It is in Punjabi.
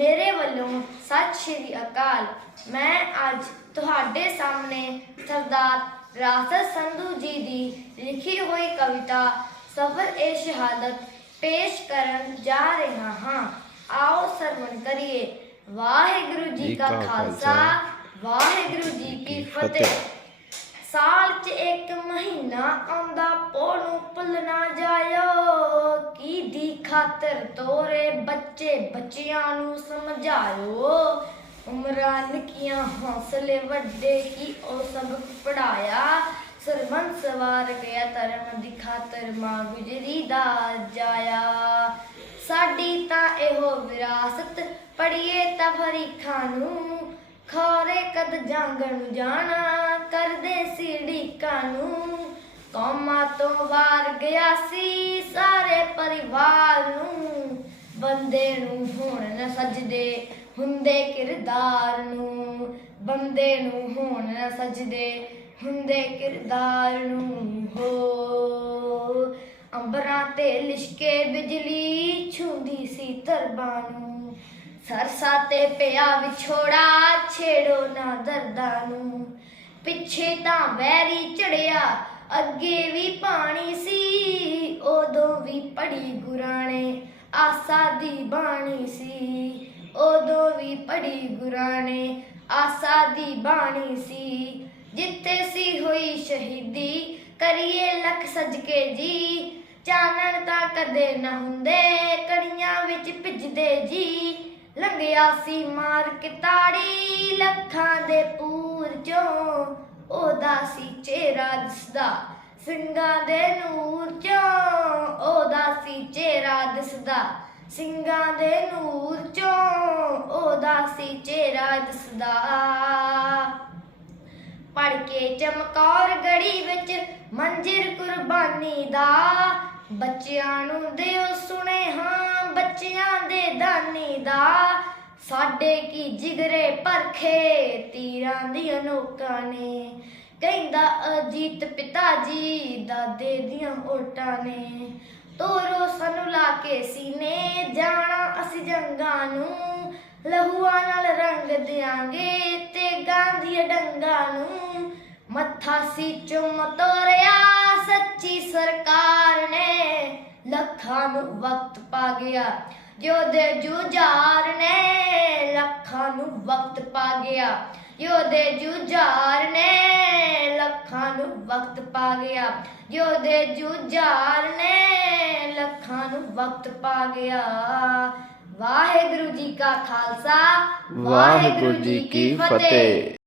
ਮੇਰੇ ਵੱਲੋਂ ਸਤਿ ਸ਼੍ਰੀ ਅਕਾਲ। ਮੈਂ ਅੱਜ ਤੁਹਾਡੇ ਸਾਹਮਣੇ ਸਰਦਾਰ ਰਾਸਤ ਸੰਧੂ ਜੀ ਦੀ ਲਿਖੀ ਹੋਈ ਕਵਿਤਾ ਸਫਰ ਏ ਸ਼ਹਾਦਤ ਪੇਸ਼ ਕਰਨ ਜਾ ਰਿਹਾ ਹਾਂ। ਆਓ ਸਰਵਣ ਕਰੀਏ। ਵਾਹਿਗੁਰੂ ਜੀ ਕਾ ਖਾਲਸਾ। ਵਾਹਿਗੁਰੂ ਜੀ ਕੀ ਫਤਿਹ। ਸਾਲ 'ਚ ਇੱਕ ਮਹੀਨਾ ਆਉਂਦਾ ਪੋ ਨੂੰ ਭੁੱਲ ਨਾ ਜਾਇਓ। ਦੀ ਖਾਤਰ ਤੋਰੇ ਬੱਚੇ ਬੱਚਿਆਂ ਨੂੰ ਸਮਝਾਇਓ। ਉਮਰਾਂ ਨਿੱਕੀਆਂ, ਹੌਸਲੇ ਵੱਡੇ ਕੀ ਉਹ ਸਬਕ ਪੜਾਇਆ ਸਰਬੰਸ ਸਵਾਰ ਗਿਆ ਧਰਮ ਦੀ ਖਾਤਰ, ਮਾਂ ਗੁਜਰੀ ਦਾ ਜਾਇਆ। ਸਾਡੀ ਤਾਂ ਇਹੋ ਵਿਰਾਸਤ ਪੜੀਏ ਤਾਂ ਫਰੀਖਾਂ ਨੂੰ। ਖਾਰੇ ਕਦ ਜਾਂਗਣ ਜਾਣਾ, ਕਰਦੇ ਸੀ ਢੀਕਾਂ ਨੂੰ। ਕੌਮਾਂ ਤੋਂ ਵਾਰ ਗਿਆ ਸੀ ਸਾਰੇ ਪਰਿਵਾਰ ਨੂੰ। ਬੰਦੇ ਨੂੰ ਹੋਣ ਨਾ ਸਜਦੇ ਹੁੰਦੇ ਕਿਰਦਾਰ ਨੂੰ। ਬੰਦੇ ਨੂੰ ਹੋਣ ਨਾ ਸਜਦੇ ਹੁੰਦੇ ਕਿਰਦਾਰ ਨੂੰ। ਹੋ, ਅੰਬਰਾਂ ਤੇ ਲਿਸ਼ਕੇ ਬਿਜਲੀ ਛੂੰਦੀ ਸੀ ਤਰਬਾਂ ਨੂੰ। ਸਰਸਾ ਤੇ ਪਿਆ ਵਿਛੋੜਾ ਛੇੜੋ ਨਾ ਦਰਦਾਂ ਨੂੰ। ਪਿੱਛੇ ਤਾਂ ਵੈਰੀ ਚੜਿਆ ਅੱਗੇ ਵੀ ਪਾਣੀ ਸੀ, ਉਦੋਂ ਵੀ ਪੜੀ ਗੁਰਾਣੇ, ਆਸਾ ਦੀ ਬਾਣੀ ਸੀ। ਉਦੋਂ ਵੀ ਪੜੀ ਗੁਰਾਣੇ, ਆਸਾ ਦੀ ਬਾਣੀ ਸੀ। ਜਿੱਥੇ ਸੀ ਹੋਈ ਸ਼ਹੀਦੀ, ਕਰੀਏ ਲੱਖ ਸਜਕੇ ਜੀ। ਚਾਨਣ ਤਾਂ ਕਦੇ ਨਾ ਹੁੰਦੇ ਕੜੀਆਂ ਵਿੱਚ ਭਿੱਜਦੇ ਜੀ। ਲੰਘਿਆ ਸੀ ਮਾਰ ਕੇ ਤਾੜੀ, ਲੱਖਾਂ ਦੇ ਪੂਰ ਚੋਂ। ਉਹਦਾ ਸੀ ਚਿਹਰਾ ਦਿਸਦਾ। ਸਿੰਘਾਂ ਦੇ ਨੂਰ ਚੋਂ ਉਹਦਾ ਸੀ ਚਿਹਰਾ ਦਿਸਦਾ। ਸਿੰਘਾਂ ਦੇ ਨੂਰ ਚੋਂ ਉਹਦਾ ਸੀ ਚਿਹਰਾ ਦਿਸਦਾ। ਪੜ ਕੇ ਚਮਕੌਰ ਗੜੀ ਵਿੱਚ ਮੰਜਿਰ ਕੁਰਬਾਨੀ ਦਾ। ਬੱਚਿਆਂ ਨੂੰ ਦਿਓ ਸੁਨੇਹਾ, ਬੱਚਿਆਂ ਦੇ ਦਾਨੀ ਦਾ। ਸਾਡੇ ਕੀ ਜਿਗਰੇ ਪਰਖੇ ਤੀਰਾਂ ਦੀਆਂ ਨੋਕਾਂ ਨੇ? ਕਹਿੰਦਾ ਅਜੀਤ ਪਿਤਾ ਜੀ, ਦਾਦੇ ਦੀਆਂ ਓਟਾਂ ਨੇ। ਤੋਰੋ ਸਾਨੂੰ ਲਾ ਕੇ ਸੀਨੇ, ਜਾਣਾ ਅਸੀਂ ਜੰਗਾਂ ਨੂੰ। ਲਹੂਆਂ ਨਾਲ ਰੰਗ ਦਿਆਂਗੇ ਤੇ ਗਾਂਧੀ ਡੰਗਾਂ ਨੂੰ। ਮੱਥਾ ਸੀ ਚੁੰਮ ਤੋਰਿਆ, ਸੱਚੀ ਸਰਕਾਰ ਨੇ। ਲੱਖਾਂ ਨੂੰ ਵਕਤ ਪਾ ਗਿਆ। ਯੋਧੇ ਜੁਝਾਰ ਨੇ ਲੱਖਾਂ ਨੂੰ ਵਕਤ ਪਾ ਗਿਆ। ਯੋਧੇ ਜੁਝਾਰ ਨੇ ਲੱਖਾਂ ਨੂੰ ਵਕਤ ਪਾ ਗਿਆ। ਯੋਧੇ ਜੁਝਾਰ ਨੇ ਲੱਖਾਂ ਨੂੰ ਵਕਤ ਪਾ ਗਿਆ। ਵਾਹਿਗੁਰੂ ਜੀ ਕਾ ਖਾਲਸਾ, ਵਾਹਿਗੁਰੂ ਜੀ ਕੀ ਫਤਿਹ।